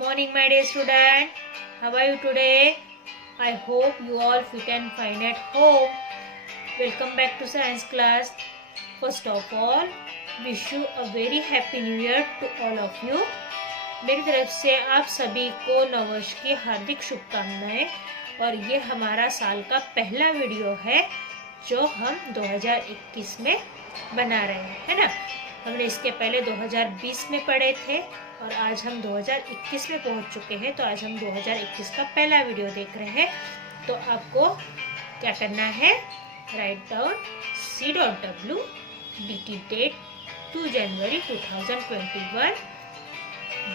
morning, my dear student. How are you today? I hope you all fit and fine at home. Welcome back to science class. First of all, wish you a very happy new year to all of you. मेरी तरफ से आप सभी को नववर्ष की हार्दिक शुभकामनाएं। और ये हमारा साल का पहला वीडियो है जो हम 2021 में बना रहे हैं, है ना। हमने इसके पहले 2020 में पढ़े थे और आज हम 2021 में पहुंच चुके हैं। तो आज हम 2021 का पहला वीडियो देख रहे हैं। तो आपको क्या करना है, write down C.W DT date 2 January 2021,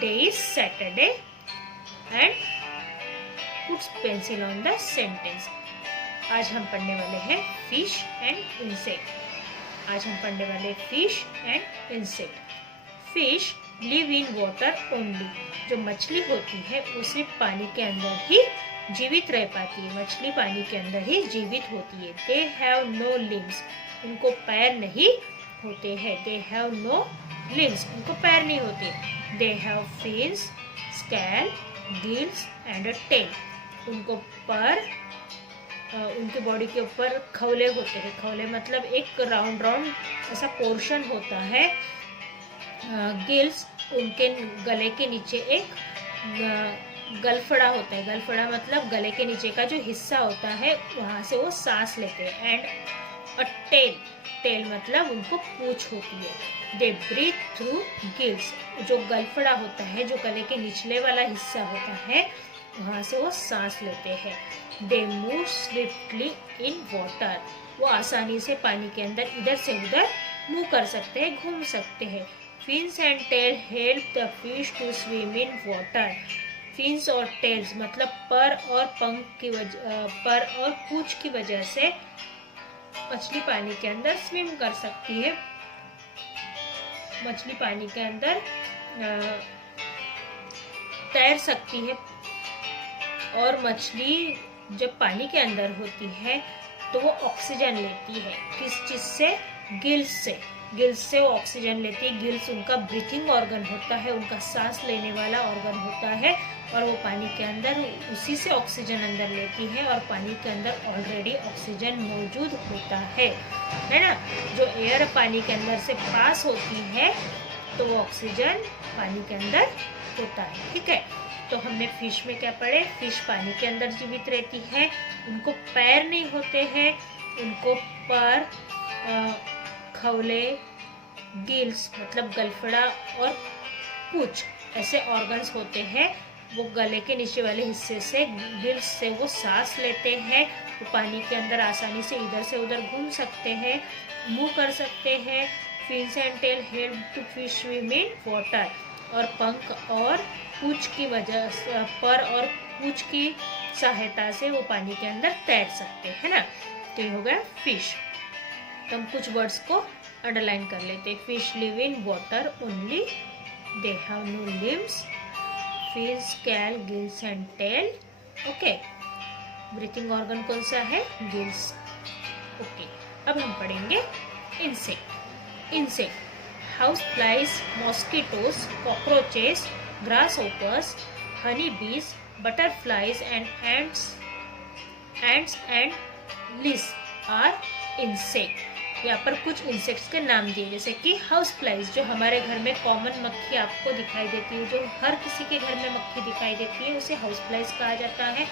day is Saturday and puts pencil on the sentence. आज हम पढ़ने वाले हैं फिश एंड इंसेक्ट। आज हम पढ़ने वाले fish and insect. Fish live in water only. जो मछली होती है वो सिर्फ पानी के अंदर ही जीवित रह पाती है। मछली पानी के अंदर ही जीवित होती है। They have no limbs. उनको पैर नहीं होते हैं। They have no limbs. उनको पैर नहीं होते। They have fins, scale, gills and a tail. उनको पर उनके बॉडी के ऊपर खौले होते हैं। खौले मतलब एक राउंड राउंड ऐसा पोर्शन होता है। गिल्स, उनके गले के नीचे एक गलफड़ा होता है। गलफड़ा मतलब गले के नीचे का जो हिस्सा होता है, वहाँ से वो सांस लेते हैं। एंड अ टेल, टेल मतलब उनको पूंछ होती है। They breathe through gills. जो गलफड़ा होता है, जो गले के निचले वाला हिस्सा होता है, वहाँ से वो सांस लेते हैं। They move swiftly in water. वो आसानी से पानी के अंदर इधर से उधर मूव कर सकते हैं, घूम सकते हैं। Fins and tail help the fish to swim in water. Fins और टेल्स मतलब पर और पंख की वजह, पर और पूंछ की वजह से मछली पानी के अंदर स्विम कर सकती है। मछली पानी के अंदर तैर सकती है। और मछली जब पानी के अंदर होती है तो वो ऑक्सीजन लेती है। किस चीज से? गिल्स से। गिल्स से वो ऑक्सीजन लेती है। गिल्स उनका ब्रीथिंग ऑर्गन होता है, उनका सांस लेने वाला ऑर्गन होता है। और वो पानी के अंदर उसी से ऑक्सीजन अंदर लेती है। और पानी के अंदर ऑलरेडी ऑक्सीजन मौजूद होता है ना। जो एयर पानी के अंदर से पास होती है तो वो ऑक्सीजन पानी के अंदर होता है, ठीक है। तो हमने फिश में क्या पढ़े? फिश पानी के अंदर जीवित रहती है। उनको पैर नहीं होते हैं। उनको पर, खौले, गिल्स मतलब गलफड़ा और पूंछ ऐसे ऑर्गन्स होते हैं। वो गले के नीचे वाले हिस्से से, गिल्स से वो सांस लेते हैं। वो पानी के अंदर आसानी से इधर से उधर घूम सकते हैं, मूव कर सकते हैं। Fins and tail help to fish swim in water. और पंख और पूंछ की वजह से, पर और पूंछ की सहायता से वो पानी के अंदर तैर सकते हैं ना। तो ये हो गया फिश। तो हम कुछ वर्ड्स को अंडरलाइन कर लेते हैं। Fish live in water only. They have no limbs. Fish, scale, gills and tail. Okay. Breathing organ कौन सा है? गिल्स। ओके। अब हम पढ़ेंगे insect. Insect house flies, mosquitoes, cockroaches, grasshoppers, honeybees, butterflies and ants and lice are insect। यहाँ पर कुछ insects के नाम दिए, जैसे कि हाउस फ्लाइज जो हमारे घर में कॉमन मक्खी आपको दिखाई देती है, जो हर किसी के घर में मक्खी दिखाई देती है, उसे हाउस फ्लाइज कहा जाता है।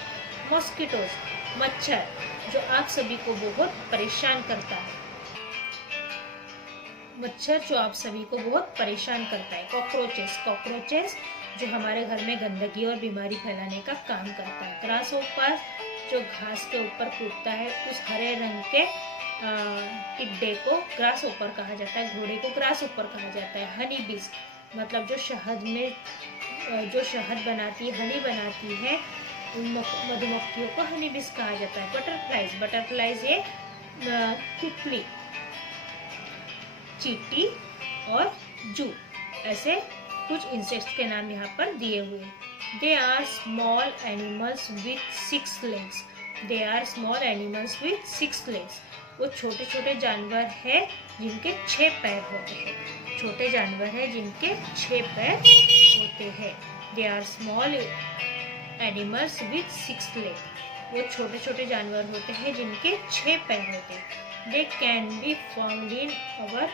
मॉस्किटोज मच्छर जो आप सभी को बहुत परेशान करता है। मच्छर जो आप सभी को बहुत परेशान करता है। कॉकरोचेस, कॉकरोचेस जो हमारे घर में गंदगी और बीमारी फैलाने का काम करता है। ग्रासहोपर जो घास के ऊपर कूदता है, उस हरे रंग के टिड्डे को ग्रासहोपर कहा जाता है। घोड़े को ग्रासहोपर कहा जाता है। हनी बीज मतलब जो शहद में जो शहद बनाती है, हनी बनाती है, उन मधुमक्खियों को हनी बीज कहा जाता है। बटरफ्लाइज, बटरफ्लाइज ये तितली, चींटी और जू, ऐसे कुछ इंसेक्ट्स के नाम यहाँ पर दिए हुए हैं। They are small animals with 6 legs। They are small animals with 6 legs। वो छोटे छोटे जानवर हैं जिनके 6 पैर होते हैं। छोटे जानवर हैं जिनके 6 पैर होते हैं। They are small animals with 6 legs. वो छोटे छोटे जानवर होते हैं जिनके 6 पैर होते हैं. They can be found in our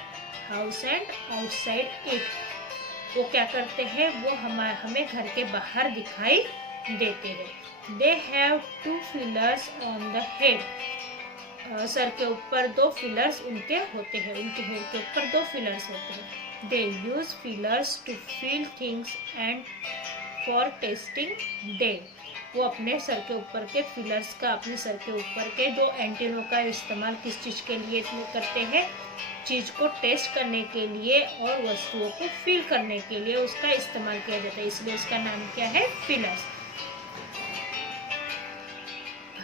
house and outside it. वो क्या करते हैं, वो हमें घर के बाहर दिखाई देते हैं. They have 2 feelers on the head. Sir के ऊपर 2 feelers उनके होते हैं, उनके हेड के ऊपर 2 feelers होते हैं. They use feelers to feel things and for testing they. वो अपने सर के ऊपर के फिलर्स का, अपने सर के ऊपर के 2 एंटीनों का इस्तेमाल किस चीज़ के लिए करते हैं, चीज़ को टेस्ट करने के लिए और वस्तुओं को फील करने के लिए उसका इस्तेमाल किया जाता है, इसलिए उसका नाम क्या है, फिलर्स.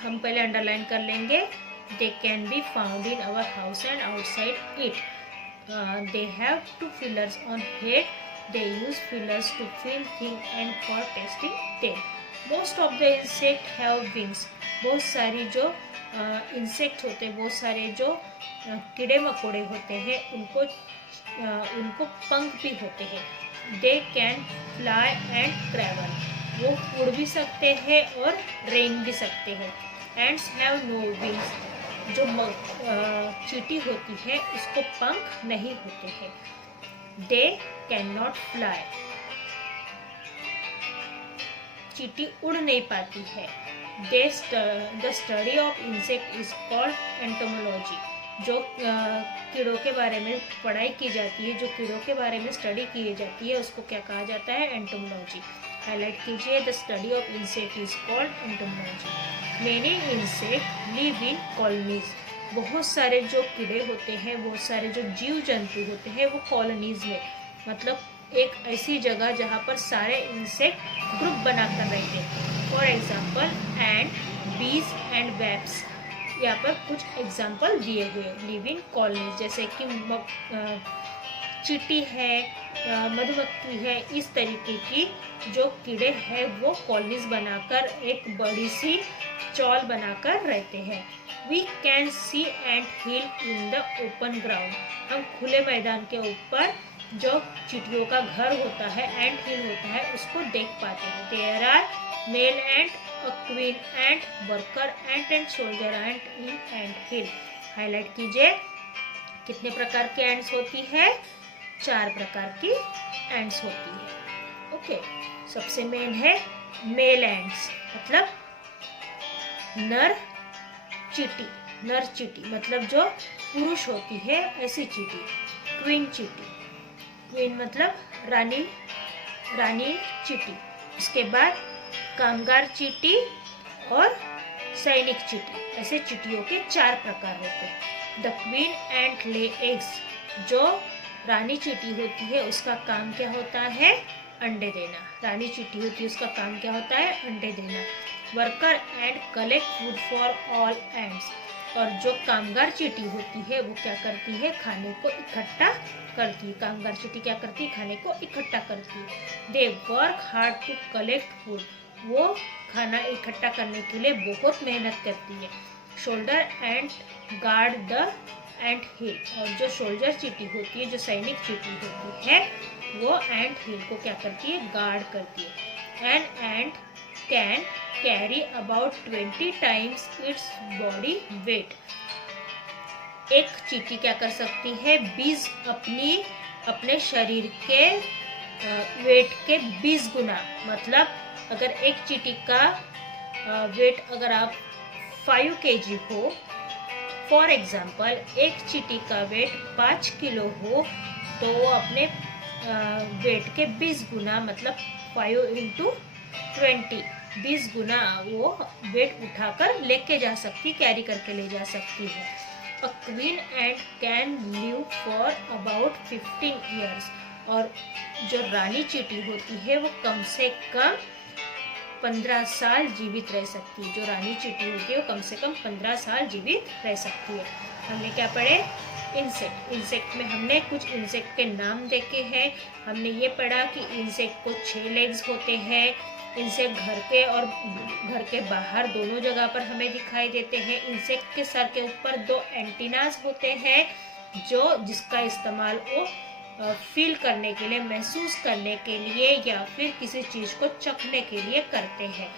हम पहले अंडरलाइन कर लेंगे. They can be found in our house and outside it. They have 2 feelers on head. They use feelers to feel things and for testing them. Most of the insect have wings. बहुत सारी जो insect होते हैं, बहुत सारे जो कीड़े मकोड़े होते हैं, उनको पंख भी होते हैं. They can fly and travel. वो उड़ भी सकते हैं और रेंग भी सकते हैं. Ants have no wings. जो चींटी होती है उसको पंख नहीं होते हैं. They cannot fly. चींटी उड़ नहीं पाती है. The study of insect is called entomology. जो कीड़ों के बारे में पढ़ाई की जाती है, जो कीड़ों के बारे में स्टडी की जाती है, उसको क्या कहा जाता है, एंटोमोलॉजी. हाईलाइट कीजिए. The study of insect is called entomology. Many insect live in colonies. बहुत सारे जो कीड़े होते हैं, बहुत सारे जो जीव जंतु होते हैं, वो कॉलोनीज में, मतलब एक ऐसी जगह जहाँ पर सारे इंसेक्ट ग्रुप बनाकर रहते हैं. फॉर एग्जाम्पल एंड, बीज एंड वेब्स. यहाँ पर कुछ एग्जाम्पल दिए हुए. लिव इन कॉलोनीज, जैसे कि चींटी है, मधुमक्खी है, इस तरीके की जो कीड़े हैं वो कॉलोनीज बनाकर एक बड़ी सी चौल बनाकर रहते हैं. We can see ant hill in the open ground. हम खुले मैदान के ऊपर जो चींटियों का घर होता है, एंट हिल होता है, उसको देख पाते हैं. There are male ant, a queen ant, worker ant and soldier ant in ant hill. Highlight कीजिए. कितने प्रकार की एंट्स होती है, 4 प्रकार की एंट्स होती है. ओके. सबसे मेन है मेल एंट्स, मतलब नर चींटी, मतलब जो पुरुष होती है ऐसी चींटी. क्वीन चींटी. क्वीन मतलब रानी चींटी. उसके बाद कामगार चींटी और सैनिक चींटी. ऐसे चींटियों के 4 प्रकार होते हैं. The queen ant lay eggs. जो रानी चींटी होती है उसका काम क्या होता है, अंडे देना. रानी चींटी होती है उसका काम क्या होता है, अंडे देना. Worker and collect food for all ends. और जो कामगार चींटी होती है वो क्या करती है, खाने को इकट्ठा करती है. कामगार चींटी क्या करती है, खाने को इकट्ठा करती है. They work hard to collect food. वो खाना इकट्ठा करने के लिए बहुत मेहनत करती है. शोल्डर एंड गार्ड द एंट हिल. और जो सोल्जर चींटी होती है, जो सैनिक चींटी होती है, वो एंट हिल को क्या करती है, गार्ड करती है. An ant can carry about 20 times its body weight. एक चींटी क्या कर सकती है, 20 अपने शरीर के वेट के 20 गुना. मतलब अगर एक चींटी का वेट अगर आप 5 kg हो, फॉर एग्जाम्पल एक चींटी का वेट 5 किलो हो, तो वो अपने वेट के 20 गुना, मतलब 5 × 20, 20 गुना वो वेट उठाकर लेके जा सकती, कैरी करके ले जा सकती है. A queen ant can live for about 15 years. और जो रानी चींटी होती है वो कम से कम 15 साल जीवित रह सकती है. जो रानी चींटी होती है वो कम से कम 15 साल जीवित रह सकती है. हमने क्या पढ़े, इंसेक्ट. इंसेक्ट में हमने कुछ इंसेक्ट के नाम देखे हैं. हमने ये पढ़ा कि इंसेक्ट को 6 legs होते हैं. इंसेक्ट घर के और घर के बाहर दोनों जगह पर हमें दिखाई देते हैं. इंसेक्ट के सर के ऊपर 2 एंटीनास होते हैं, जिसका इस्तेमाल वो फील करने के लिए, महसूस करने के लिए या फिर किसी चीज़ को चखने के लिए करते हैं।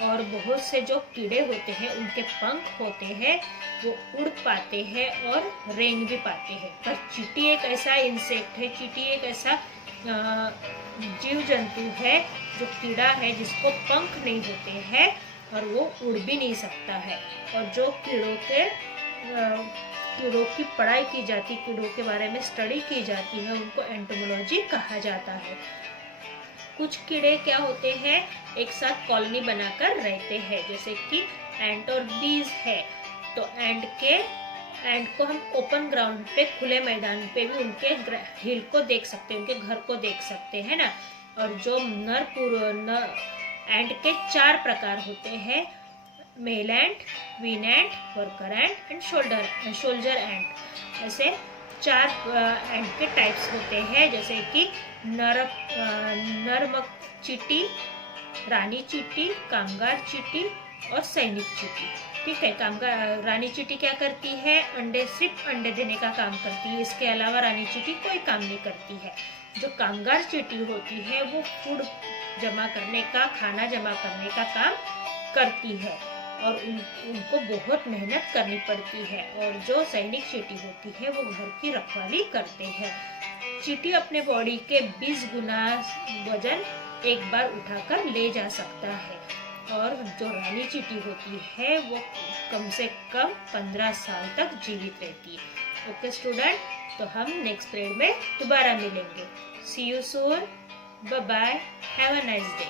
और बहुत से जो कीड़े होते हैं उनके पंख होते हैं, वो उड़ पाते हैं और रेंग भी पाते हैं। पर चींटी एक ऐसा इंसेक्ट है, चींटी एक ऐसा जीव जंतु है, जो कीड़ा है जिसको पंख नहीं होते हैं और वो उड़ भी नहीं सकता है। और जो कीड़ों की पढ़ाई की जाती, कीड़ों के बारे में स्टडी की जाती है, उनको एंटोमोलॉजी कहा जाता है। कुछ कीड़े क्या होते हैं, एक साथ कॉलोनी बनाकर रहते हैं, जैसे कि एंट और बीज है। तो एंट को हम ओपन ग्राउंड पे, खुले मैदान पे भी उनके हिल को देख सकते हैं, उनके घर को देख सकते हैं ना। और जो एंट के 4 प्रकार होते हैं, male ant, queen ant, worker ant and soldier ant. ऐसे 4 एंट के टाइप्स होते हैं, जैसे कि नर चींटी, रानी चींटी, कामगार चींटी और सैनिक चींटी। ठीक है। रानी चींटी क्या करती है, सिर्फ अंडे देने का काम करती है, इसके अलावा रानी चींटी कोई काम नहीं करती है। जो कामगार चींटी होती है वो फूड जमा करने का, खाना जमा करने का काम करती है और उनको बहुत मेहनत करनी पड़ती है। और जो सैनिक चींटी होती है वो घर की रखवाली करते हैं। चींटी अपने बॉडी के 20 गुना वजन एक बार उठाकर ले जा सकता है। और जो रानी चींटी होती है वो कम से कम 15 साल तक जीवित रहती है। ओके स्टूडेंट, तो हम नेक्स्ट पीरियड में दोबारा मिलेंगे। See you soon, bye bye, have a nice day.